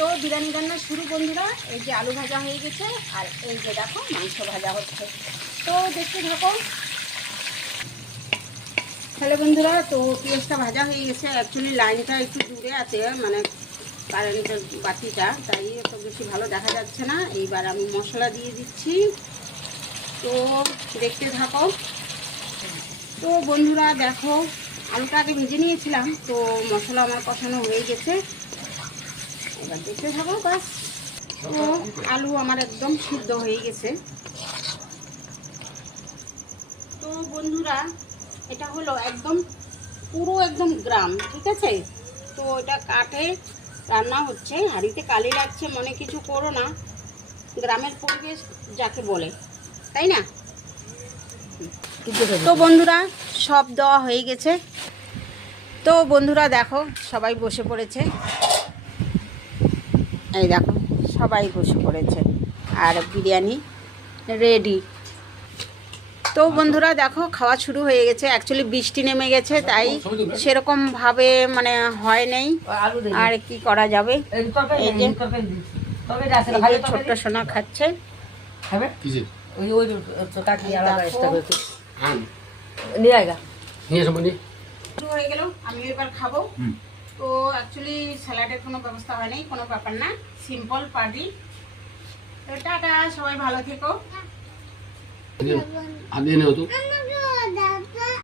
তো বিরিয়ানি রান্না শুরু বন্ধুরা। এই যে আলু ভাজা হয়ে গেছে আর এই যে দেখো মাংস ভাজা হচ্ছে। তো দেখতে থাকো। তাহলে বন্ধুরা, তো পেঁয়াজটা ভাজা হয়ে গেছে। অ্যাকচুয়ালি লাইনটা একটু দূরে আছে, মানে কারেন্টের বাতিটা, তাই তো বেশি ভালো দেখা যাচ্ছে না। এইবার আমি মশলা দিয়ে দিচ্ছি, তো দেখতে থাকো। তো বন্ধুরা দেখো, আলুটা আগে ভেজে নিয়েছিলাম, তো মশলা আমার কষানো হয়ে গেছে। এবার দেখতে থাকো বাস। তো আলু আমার একদম সিদ্ধ হয়ে গেছে। তো বন্ধুরা, এটা হলো একদম পুরো একদম গ্রাম, ঠিক আছে? তো এটা কাঠে রান্না হচ্ছে, হাঁড়িতে কালি লাগছে, মনে কিছু করো না। গ্রামের পরিবেশ যাকে বলে, তাই না? তো বন্ধুরা, সব দেওয়া হয়ে গেছে। তো বন্ধুরা দেখো, সবাই বসে পড়েছে। এই দেখো, সবাই বসে পড়েছে আর বিরিয়ানি রেডি। তো বন্ধুরা দেখো, খাওয়া শুরু হয়ে গেছে। অ্যাকচুয়ালি বৃষ্টি নেমে গেছে, তাই সেরকমভাবে মানে হয় নাই। আর কি করা যাবে। এই যে ছোট্ট সোনা খাচ্ছে। শুরু হয়ে গেল, আমি এবার খাবো। তো অ্যাকচুয়ালি স্যালাডের কোনো ব্যবস্থা হয় নাই, কোনো ব্যাপার না, সিম্পল পার্টি। তো টাটা, সবাই ভালো থেকো।